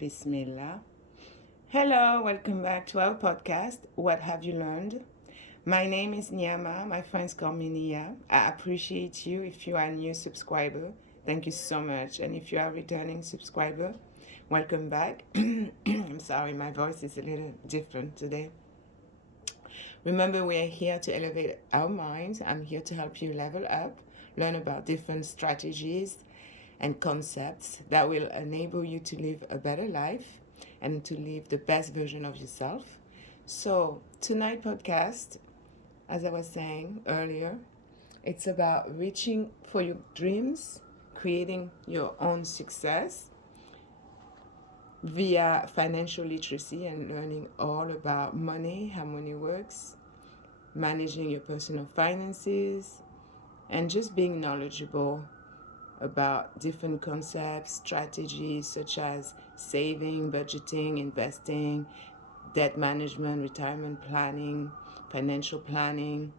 Bismillah. Hello, welcome back to our podcast. What have you learned? My name is Niama. My friends call me Nia. I appreciate you if you are a new subscriber. Thank you so much. And if you are a returning subscriber, welcome back. I'm sorry, my voice is a little different today. Remember, we are here to elevate our minds. I'm here to help you level up, learn about different strategies and concepts that will enable you to live a better life and to live the best version of yourself. So, tonight podcast, as I was saying earlier, it's about reaching for your dreams, creating your own success via financial literacy and learning all about money, how money works, managing your personal finances, and just being knowledgeable about different concepts, strategies such as saving, budgeting, investing, debt management, retirement planning, financial planning.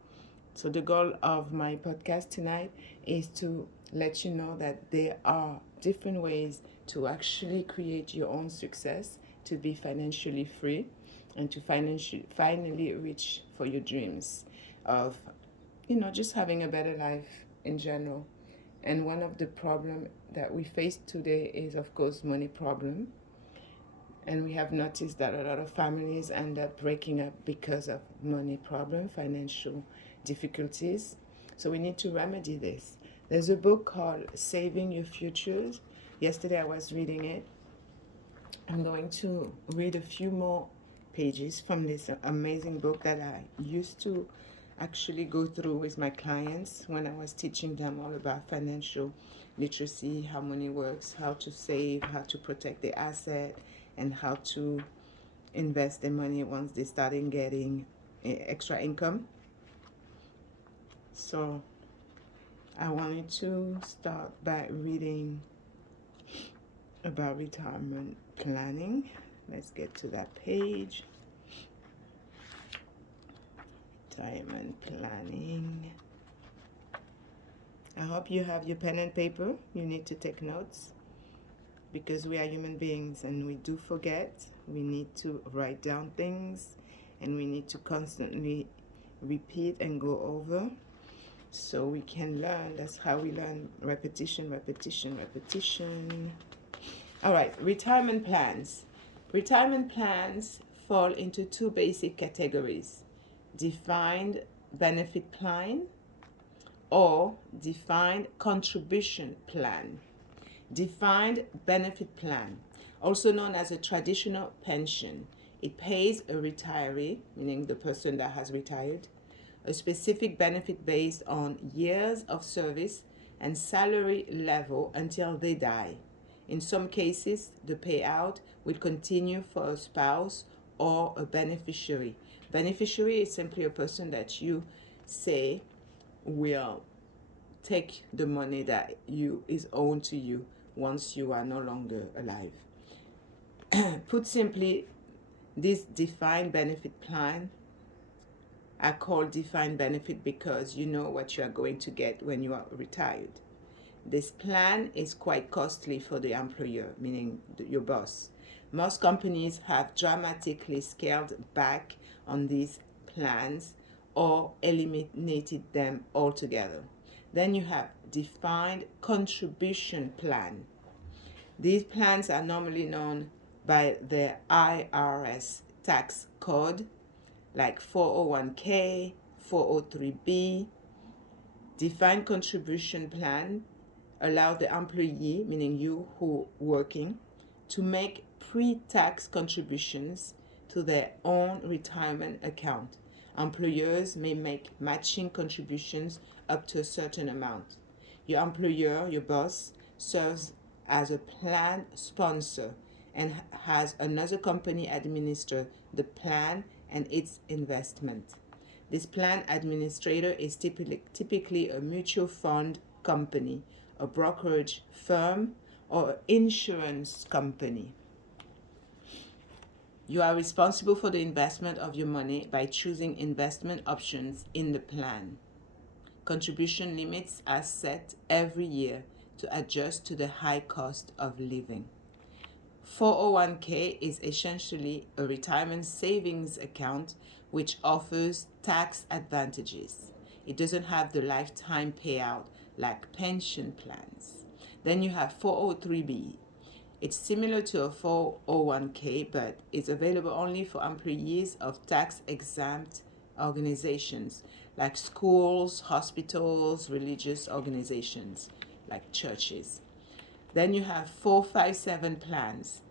So the goal of my podcast tonight is to let you know that there are different ways to actually create your own success, to be financially free, and to finally reach for your dreams of, just having a better life in general. And one of the problem that we face today is, of course, money problem. And we have noticed that a lot of families end up breaking up because of money problem, financial difficulties. So we need to remedy this. There's a book called Saving Your Futures. Yesterday I was reading it. I'm going to read a few more pages from this amazing book that I used to actually go through with my clients when I was teaching them all about financial literacy, how money works, how to save, how to protect the asset, and how to invest their money once they started getting extra income. So I wanted to start by reading about retirement planning. Let's get to that page. Retirement planning. I hope you have your pen and paper. You need to take notes because we are human beings and we do forget. We need to write down things and we need to constantly repeat and go over so we can learn. That's how we learn. Repetition. All right, retirement plans. Retirement plans fall into two basic categories: defined benefit plan or defined contribution plan. Defined benefit plan, also known as a traditional pension, it pays a retiree, meaning the person that has retired, a specific benefit based on years of service and salary level until they die. In some cases, the payout will continue for a spouse or a beneficiary. Beneficiary is simply a person that you say will take the money that is owed to you once you are no longer alive. Put simply, this defined benefit plan are called defined benefit because you know what you are going to get when you are retired. This plan is quite costly for the employer, meaning your boss. Most companies have dramatically scaled back on these plans or eliminated them altogether. Then you have defined contribution plan. These plans are normally known by their IRS tax code, like 401k, 403b. Defined contribution plan allow the employee, meaning you who working, to make pre-tax contributions to their own retirement account. Employers may make matching contributions up to a certain amount. Your employer, your boss, serves as a plan sponsor and has another company administer the plan and its investment. This plan administrator is typically a mutual fund company, a brokerage firm, or insurance company. You are responsible for the investment of your money by choosing investment options in the plan. Contribution limits are set every year to adjust to the high cost of living. 401k is essentially a retirement savings account which offers tax advantages. It doesn't have the lifetime payout like pension plans. Then you have 403b. It's similar to a 401k, but it's available only for employees of tax exempt organizations like schools, hospitals, religious organizations like churches. Then you have 457 plans.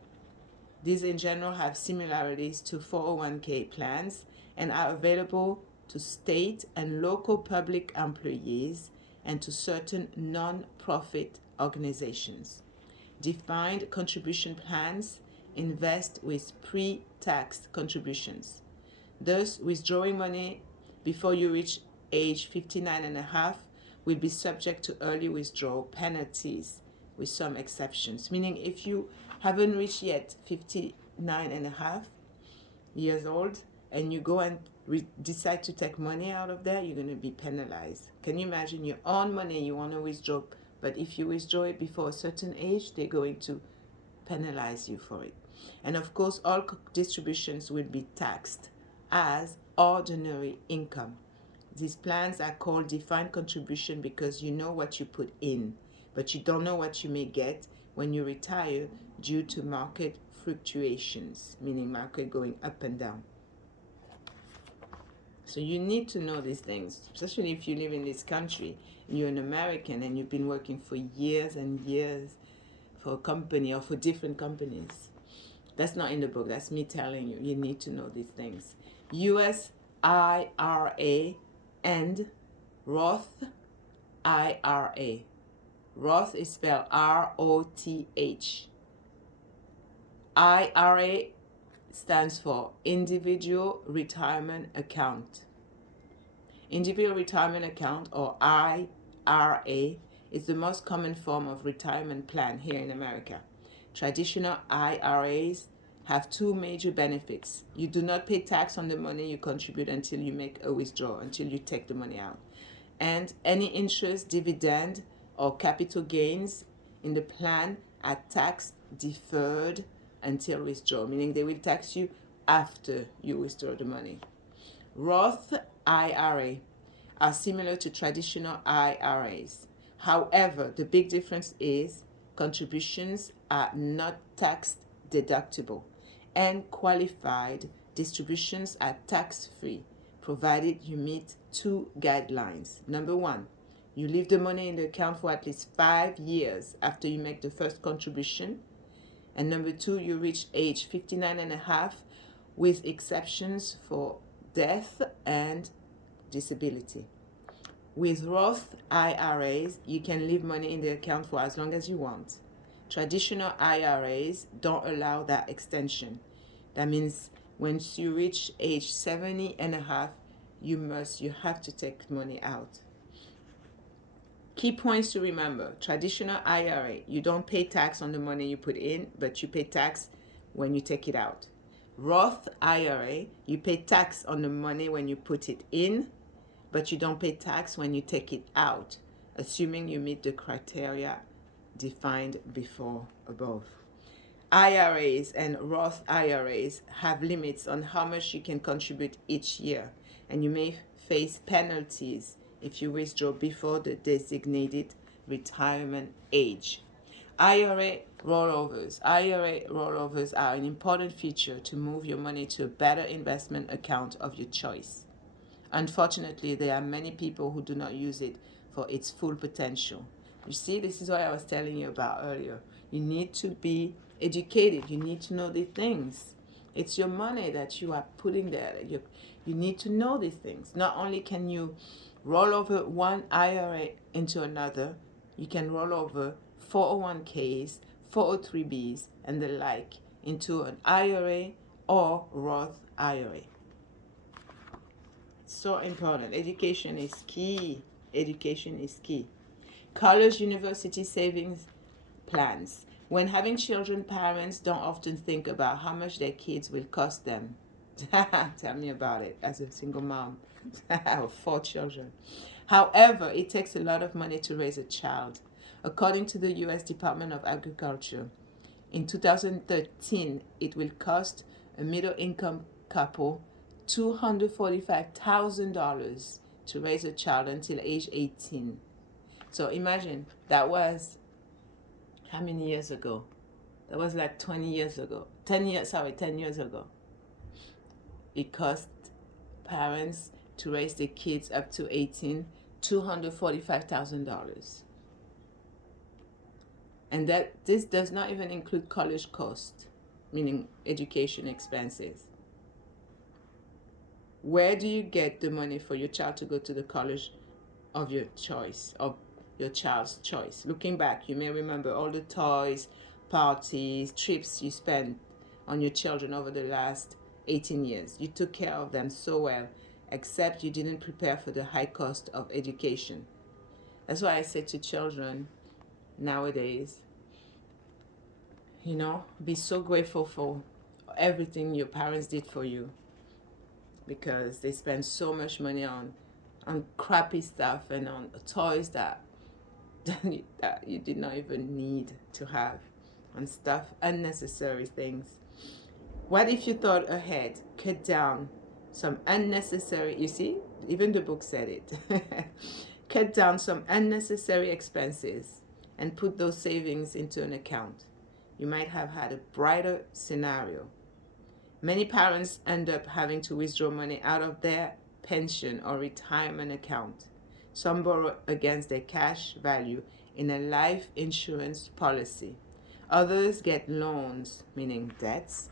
These in general have similarities to 401k plans and are available to state and local public employees and to certain non-profit organizations. Defined contribution plans invest with pre-tax contributions. Thus, withdrawing money before you reach age 59 and a half will be subject to early withdrawal penalties with some exceptions. Meaning if you haven't reached yet 59 and a half years old and you go and decide to take money out of there, you're going to be penalized. Can you imagine your own money you want to withdraw, but if you withdraw it before a certain age, they're going to penalize you for it. And of course, all distributions will be taxed as ordinary income. These plans are called defined contribution because you know what you put in, but you don't know what you may get when you retire due to market fluctuations, meaning market going up and down. So you need to know these things, especially if you live in this country and you're an American and you've been working for years and years for a company or for different companies. That's not in the book. That's me telling you. You need to know these things. U.S. IRA and Roth IRA. Roth is spelled R-O-T-H. IRA stands for Individual Retirement Account. Individual Retirement Account, or IRA, is the most common form of retirement plan here in America. Traditional IRAs have two major benefits. You do not pay tax on the money you contribute until you make a withdrawal, until you take the money out. And any interest, dividend, or capital gains in the plan are tax deferred until withdrawal, meaning they will tax you after you withdraw the money. Roth IRA are similar to traditional IRAs. However, the big difference is contributions are not tax deductible and qualified distributions are tax-free, provided you meet two guidelines. Number one, you leave the money in the account for at least 5 years after you make the first contribution. And number two, you reach age 59 and a half with exceptions for death and disability. With Roth IRAs, you can leave money in the account for as long as you want. Traditional IRAs don't allow that extension. That means once you reach age 70 and a half, you have to take money out. Key points to remember. Traditional IRA, you don't pay tax on the money you put in, but you pay tax when you take it out. Roth IRA, you pay tax on the money when you put it in, but you don't pay tax when you take it out, assuming you meet the criteria defined above. IRAs and Roth IRAs have limits on how much you can contribute each year, and you may face penalties if you withdraw before the designated retirement age. IRA rollovers. IRA rollovers are an important feature to move your money to a better investment account of your choice. Unfortunately, there are many people who do not use it for its full potential. You see, this is what I was telling you about earlier. You need to be educated. You need to know the things. It's your money that you are putting there. You need to know these things. Not only can you roll over one IRA into another, you can roll over 401ks, 403bs, and the like into an IRA or Roth IRA. So important. Education is key. Education is key. College university savings plans. When having children, parents don't often think about how much their kids will cost them. Tell me about it as a single mom of 4 children. However, it takes a lot of money to raise a child. According to the U.S. Department of Agriculture, In 2013, it will cost a middle income couple $245,000 to raise a child until age 18. So imagine, that was how many years ago? That was like 20 years ago. 10 years ago. It cost parents to raise their kids up to 18 $245,000. And that this does not even include college cost, meaning education expenses. Where do you get the money for your child to go to the college of your choice, of your child's choice? Looking back, you may remember all the toys, parties, trips you spent on your children over the last 18 years. You took care of them so well, except you didn't prepare for the high cost of education. That's why I say to children nowadays, be so grateful for everything your parents did for you, because they spend so much money on crappy stuff and on toys that that you did not even need to have, on stuff, unnecessary things. What if you thought ahead, cut down some unnecessary, you see, even the book said it, cut down some unnecessary expenses and put those savings into an account? You might have had a brighter scenario. Many parents end up having to withdraw money out of their pension or retirement account. Some borrow against their cash value in a life insurance policy. Others get loans, meaning debts,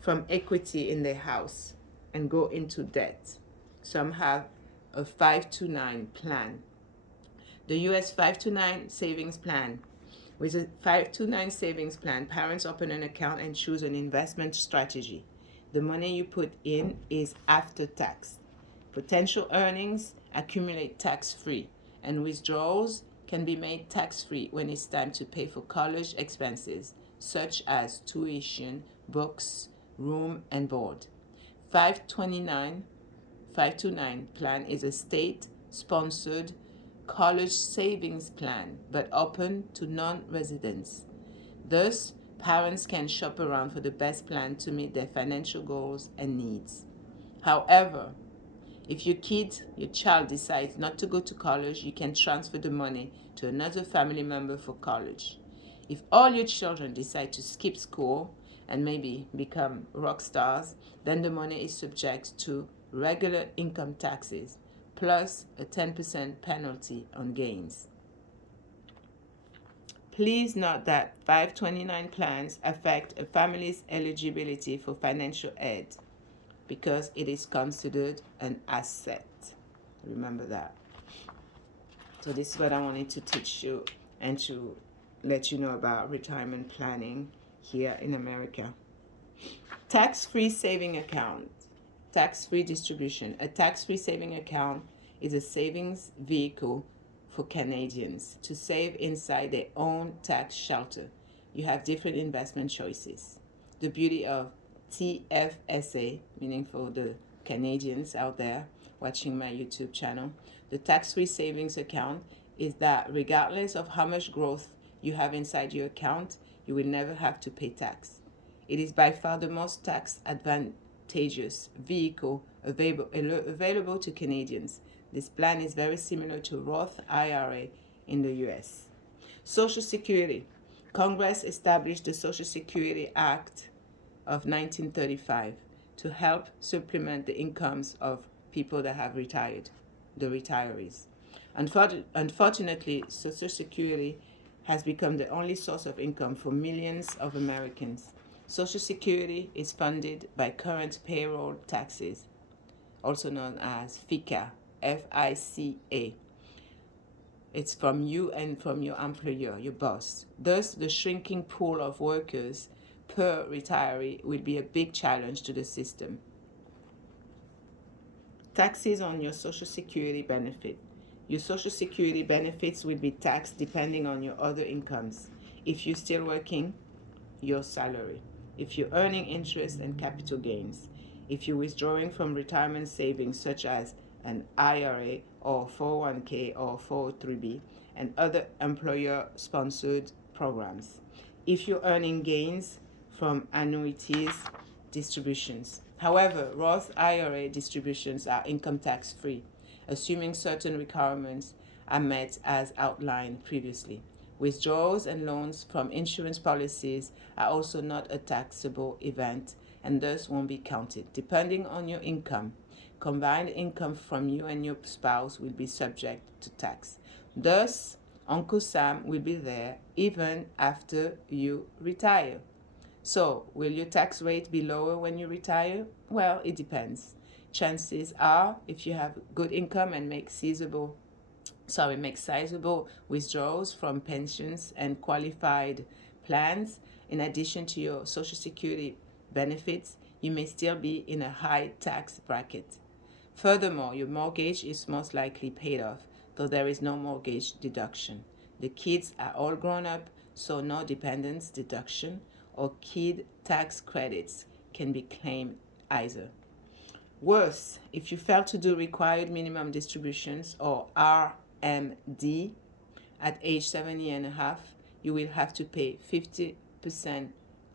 from equity in their house and go into debt. Some have a 529 plan. The US 529 savings plan. With a 529 savings plan, parents open an account and choose an investment strategy. The money you put in is after tax. Potential earnings accumulate tax-free, and withdrawals can be made tax-free when it's time to pay for college expenses, such as tuition, books, room, and board. 529 plan is a state-sponsored college savings plan, but open to non-residents. Thus, parents can shop around for the best plan to meet their financial goals and needs. However, if your child decides not to go to college, you can transfer the money to another family member for college. If all your children decide to skip school and maybe become rock stars, then the money is subject to regular income taxes, plus a 10% penalty on gains. Please note that 529 plans affect a family's eligibility for financial aid because it is considered an asset. Remember that. So this is what I wanted to teach you and to let you know about retirement planning here in America. Tax-free saving account. Tax-free distribution. A tax-free saving account is a savings vehicle for Canadians to save inside their own tax shelter. You have different investment choices. The beauty of TFSA, meaning for the Canadians out there watching my YouTube channel, the tax-free savings account, is that regardless of how much growth you have inside your account, you will never have to pay tax. It is by far the most tax advantageous vehicle available to Canadians. This plan is very similar to Roth IRA in the US. Social Security. Congress established the Social Security Act of 1935 to help supplement the incomes of people that have retired, the retirees. Unfortunately, Social Security has become the only source of income for millions of Americans. Social Security is funded by current payroll taxes, also known as FICA, FICA. It's from you and from your employer, your boss. Thus, the shrinking pool of workers per retiree will be a big challenge to the system. Taxes on your Social Security benefit. Your Social Security benefits will be taxed depending on your other incomes. If you're still working, your salary. If you're earning interest and capital gains. If you're withdrawing from retirement savings such as an IRA or 401k or 403b and other employer-sponsored programs. if you're earning gains from annuities distributions. However, Roth IRA distributions are income tax free, assuming certain requirements are met as outlined previously. Withdrawals and loans from insurance policies are also not a taxable event and thus won't be counted. Depending on your income, combined income from you and your spouse will be subject to tax. Thus, Uncle Sam will be there even after you retire. So, will your tax rate be lower when you retire? Well, it depends. Chances are, if you have good income and make sizable withdrawals from pensions and qualified plans, in addition to your Social Security benefits, you may still be in a high tax bracket. Furthermore, your mortgage is most likely paid off, though there is no mortgage deduction. The kids are all grown up, so no dependence deduction or kid tax credits can be claimed either. Worse, if you fail to do required minimum distributions or RMD at age 70 and a half, you will have to pay 50%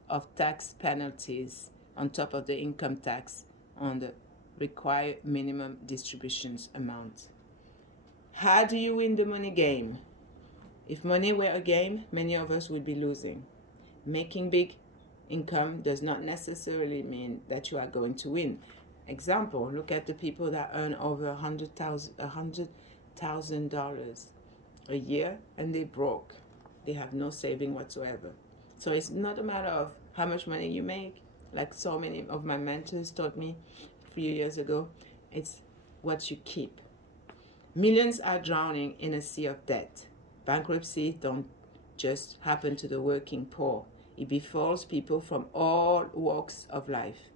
of tax penalties on top of the income tax on the required minimum distributions amount. How do you win the money game? If money were a game, many of us would be losing. Making big income does not necessarily mean that you are going to win. Example, look at the people that earn over $100,000 a year and they broke. They have no saving whatsoever. So it's not a matter of how much money you make, like so many of my mentors taught me a few years ago. It's what you keep. Millions are drowning in a sea of debt. Bankruptcy don't just happen to the working poor. It befalls people from all walks of life.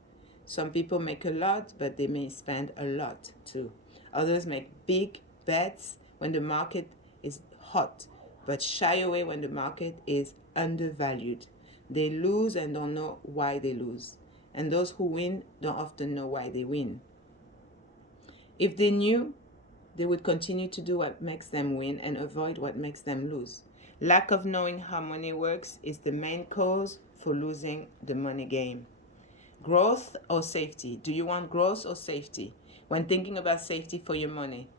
Some people make a lot, but they may spend a lot too. Others make big bets when the market is hot, but shy away when the market is undervalued. They lose and don't know why they lose. And those who win don't often know why they win. If they knew, they would continue to do what makes them win and avoid what makes them lose. Lack of knowing how money works is the main cause for losing the money game. Growth or safety? Do you want growth or safety? When thinking about safety for your money,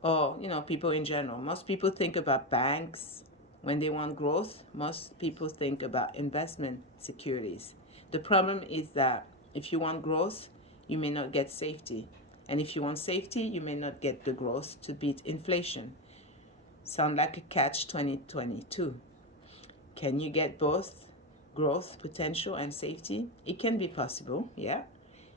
or people in general, most people think about banks. When they want growth, most people think about investment securities. The problem is that if you want growth, you may not get safety. And if you want safety, you may not get the growth to beat inflation. Sound like a catch-22. Can you get both growth potential and safety? It can be possible, yeah.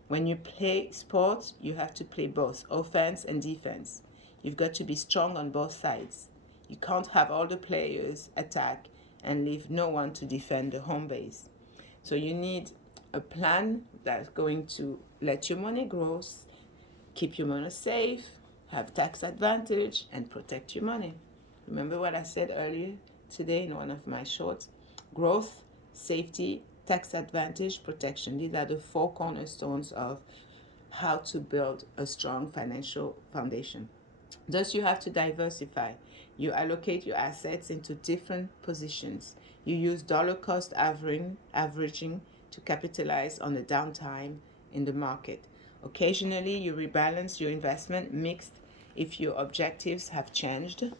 When you play sports, you have to play both offense and defense. You've got to be strong on both sides. You can't have all the players attack and leave no one to defend the home base. So you need a plan that's going to let your money grow, keep your money safe, have tax advantage, and protect your money. Remember what I said earlier today in one of my shorts? Growth, safety, tax advantage, protection. These are the 4 cornerstones of how to build a strong financial foundation. Thus, you have to diversify. You allocate your assets into different positions. You use dollar cost averaging to capitalize on the downtime in the market. Occasionally, you rebalance your investment mix if your objectives have changed,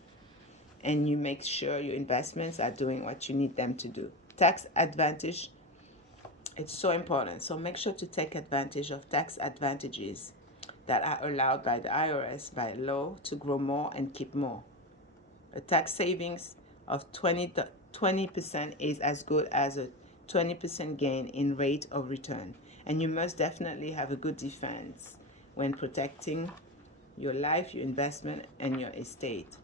and you make sure your investments are doing what you need them to do. Tax advantage, it's so important. So make sure to take advantage of tax advantages that are allowed by the IRS by law to grow more and keep more. A tax savings of 20% is as good as a 20% gain in rate of return. And you must definitely have a good defense when protecting your life, your investment, and your estate.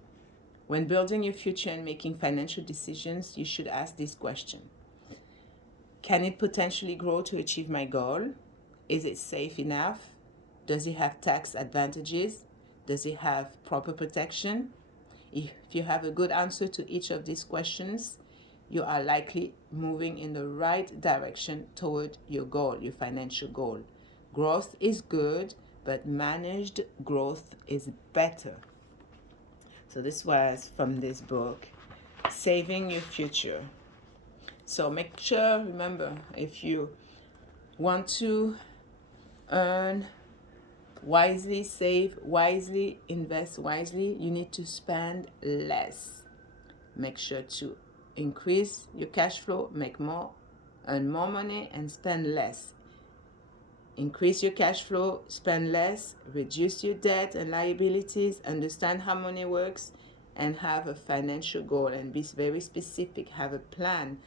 When building your future and making financial decisions, you should ask this question. Can it potentially grow to achieve my goal? Is it safe enough? Does it have tax advantages? Does it have proper protection? If you have a good answer to each of these questions, you are likely moving in the right direction toward your goal, your financial goal. Growth is good, but managed growth is better. So this was from this book, Saving Your Future. So make sure, remember, if you want to earn wisely, save wisely, invest wisely, you need to spend less. Make sure to increase your cash flow, make more, earn more money, and spend less. Increase your cash flow, spend less, reduce your debt and liabilities, understand how money works, and have a financial goal and be very specific. Have a plan.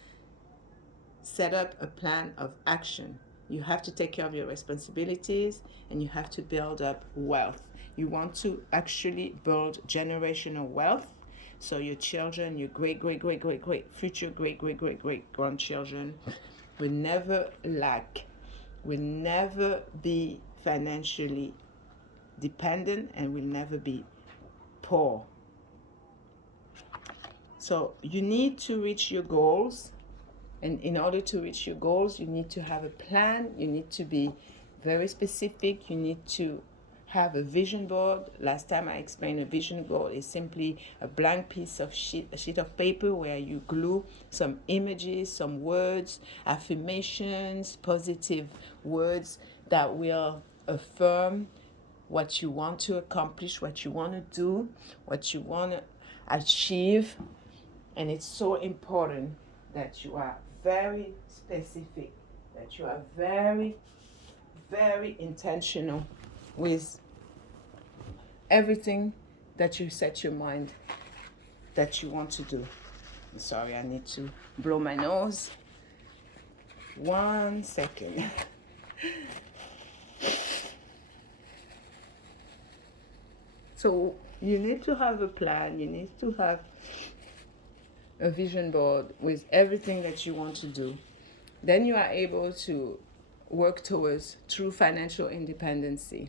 Set up a plan of action. You have to take care of your responsibilities and you have to build up wealth. You want to actually build generational wealth so your children, your future great grandchildren will never lack, will never be financially dependent, and will never be poor. So you need to reach your goals. And in order to reach your goals, you need to have a plan. You need to be very specific. You need to have a vision board. Last time I explained, a vision board is simply a blank piece of a sheet of paper where you glue some images, some words, affirmations, positive words that will affirm what you want to accomplish, what you want to do, what you want to achieve. And it's so important that you are very specific, that you are very, very intentional with everything that you set your mind that you want to do. I'm sorry, I need to blow my nose. 1 second. So you need to have a plan, you need to have a vision board with everything that you want to do. Then you are able to work towards true financial independency.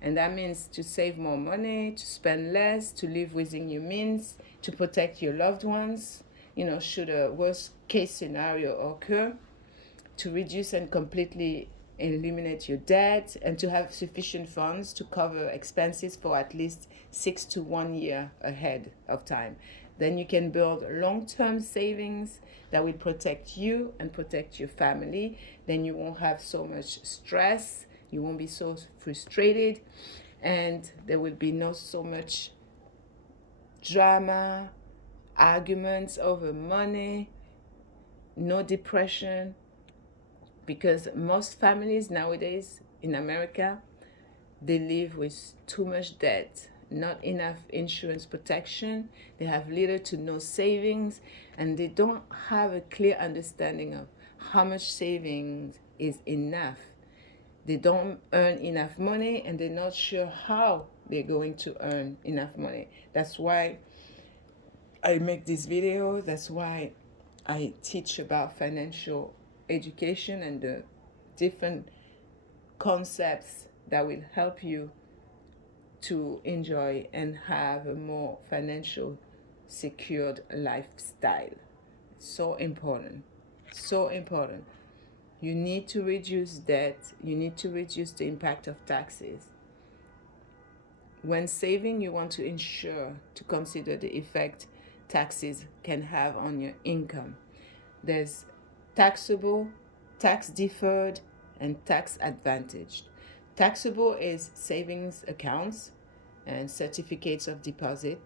And that means to save more money, to spend less, to live within your means, to protect your loved ones, should a worst case scenario occur, to reduce and completely eliminate your debt, and to have sufficient funds to cover expenses for at least 6 to 1 year ahead of time. Then you can build long-term savings that will protect you and protect your family. Then you won't have so much stress, you won't be so frustrated, and there will be no so much drama, arguments over money, no depression, because most families nowadays in America, they live with too much debt, not enough insurance protection, they have little to no savings, and they don't have a clear understanding of how much savings is enough. They don't earn enough money, and they're not sure how they're going to earn enough money. That's why I make this video. That's why I teach about financial education and the different concepts that will help you to enjoy and have a more financial secured lifestyle. So important. So important. You need to reduce debt. You need to reduce the impact of taxes. When saving, you want to ensure to consider the effect taxes can have on your income. There's taxable, tax deferred, and tax advantaged. Taxable is savings accounts and certificates of deposit.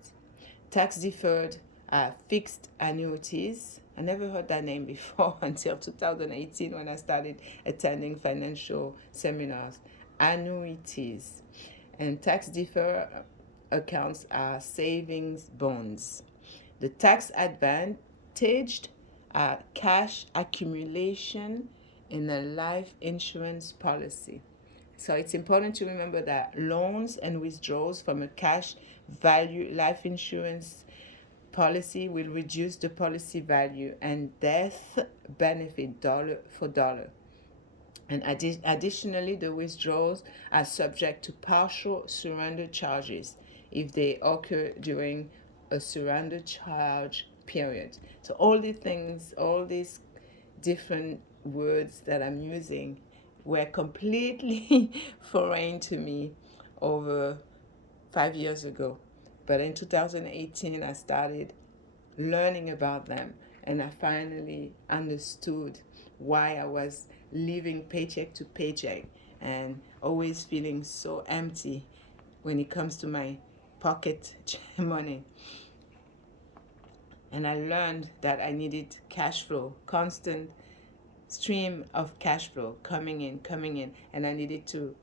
Tax deferred are fixed annuities. I never heard that name before until 2018 when I started attending financial seminars. Annuities. And tax deferred accounts are savings bonds. The tax advantaged are cash accumulation in a life insurance policy. So it's important to remember that loans and withdrawals from a cash value life insurance policy will reduce the policy value and death benefit dollar for dollar. And additionally, the withdrawals are subject to partial surrender charges if they occur during a surrender charge period. So all the things, all these different words that I'm using were completely foreign to me over 5 years ago. But in 2018, I started learning about them. and I finally understood why I was living paycheck to paycheck and always feeling so empty when it comes to my pocket money. And I learned that I needed cash flow, constant stream of cash flow coming in, and I needed to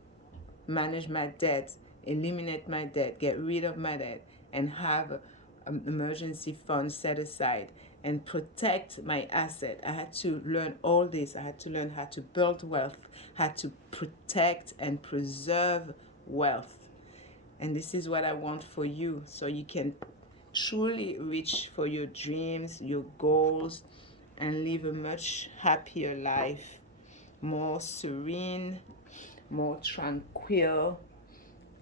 manage my debt, eliminate my debt, get rid of my debt, and have emergency funds set aside and protect my asset. I had to learn all this. I had to learn how to build wealth, how to protect and preserve wealth. And this is what I want for you, so you can truly reach for your dreams, your goals, and live a much happier life, more serene, more tranquil,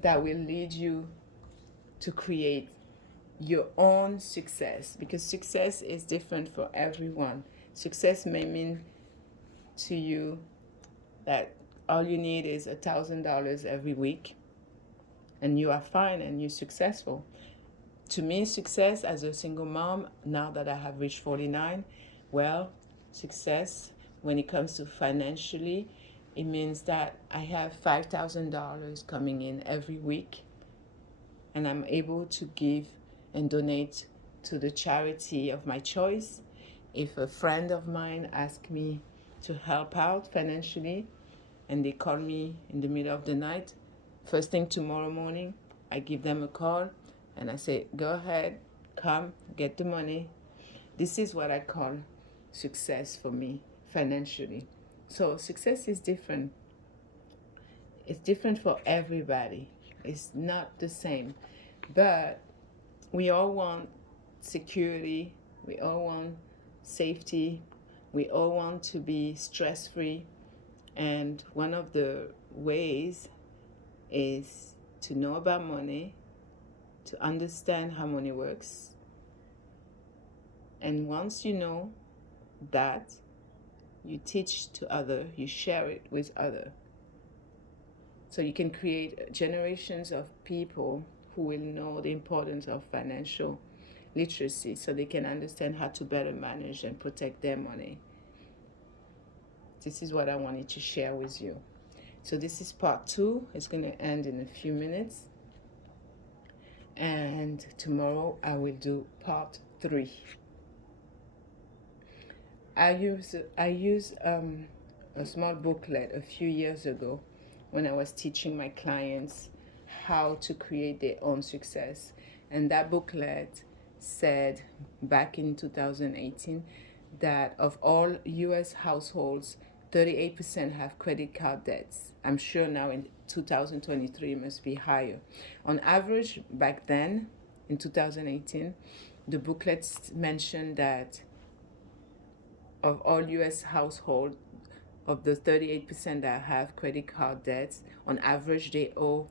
that will lead you to create your own success, because success is different for everyone. Success may mean to you that all you need is $1,000 every week and you are fine and you're successful. To me, success as a single mom, now that I have reached 49, well, success when it comes to financially, it means that I have $5,000 coming in every week and I'm able to give and donate to the charity of my choice. If a friend of mine asks me to help out financially and they call me in the middle of the night, first thing tomorrow morning, I give them a call and I say, go ahead, come, get the money. This is what I call success for me financially. So success is different. It's different for everybody. It's not the same. But we all want security. We all want safety. We all want to be stress-free. And one of the ways is to know about money, to understand how money works. And once you know that, you teach to other, you share it with other. So you can create generations of people who will know the importance of financial literacy so they can understand how to better manage and protect their money. This is what I wanted to share with you. So this is part 2. It's going to end in a few minutes. And tomorrow I will do part 3. I used a small booklet a few years ago when I was teaching my clients how to create their own success. And that booklet said back in 2018 that of all US households, 38% have credit card debts. I'm sure now in 2023 it must be higher. On average, back then, in 2018, the booklets mentioned that of all US households, of the 38% that have credit card debts, on average they owe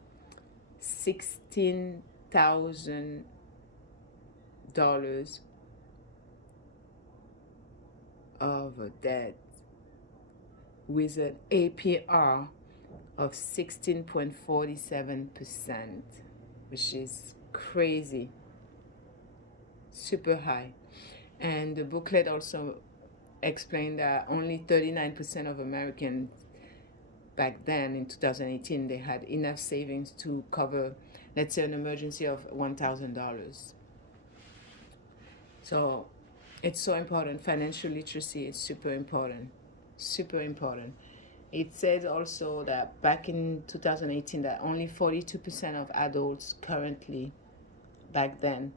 $16,000 of a debt with an APR of 16.47%, which is crazy, super high. And the booklet also explained that only 39% of Americans back then in 2018, they had enough savings to cover, let's say, an emergency of $1,000. So it's so important. Financial literacy is super important. Super important. It says also that back in 2018 that only 42% of adults currently, back then,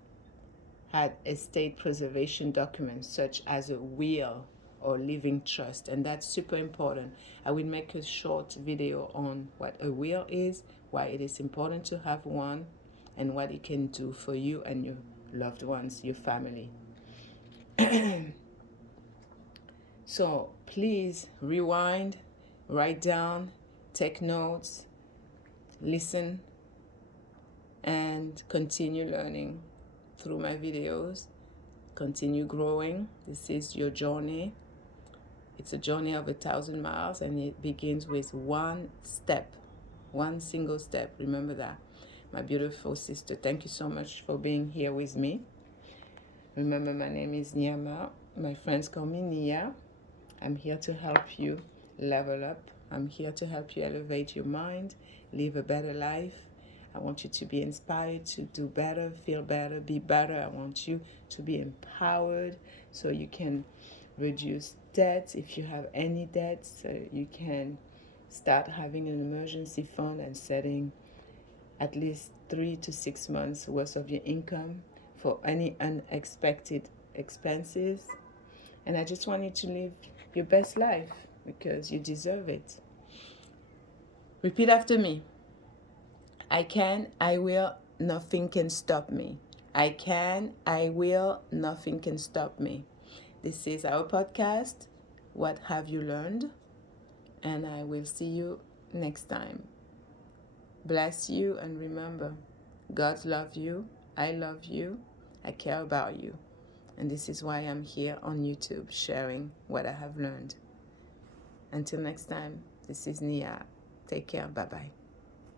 had estate preservation documents such as a will or living trust, and that's super important. I will make a short video on what a will is, why it is important to have one, and what it can do for you and your loved ones, your family. So please rewind, write down, take notes, listen, and continue learning through my videos. Continue growing. This is your journey. It's a journey of 1,000 miles, and it begins with one step, one single step. Remember that. My beautiful sister, thank you so much for being here with me. Remember, my name is Nyama. My friends call me Nia. I'm here to help you level up. I'm here to help you elevate your mind, live a better life. I want you to be inspired to do better, feel better, be better. I want you to be empowered so you can reduce debts if you have any debts. So you can start having an emergency fund and setting at least 3 to 6 months worth of your income for any unexpected expenses. And I just want you to live your best life because you deserve it. Repeat after me. I can, I will, nothing can stop me. I can, I will, nothing can stop me. This is our podcast, What Have You Learned? And I will see you next time. Bless you, and remember, God loves you, I love you, I care about you. And this is why I'm here on YouTube sharing what I have learned. Until next time, this is Nia. Take care. Bye-bye.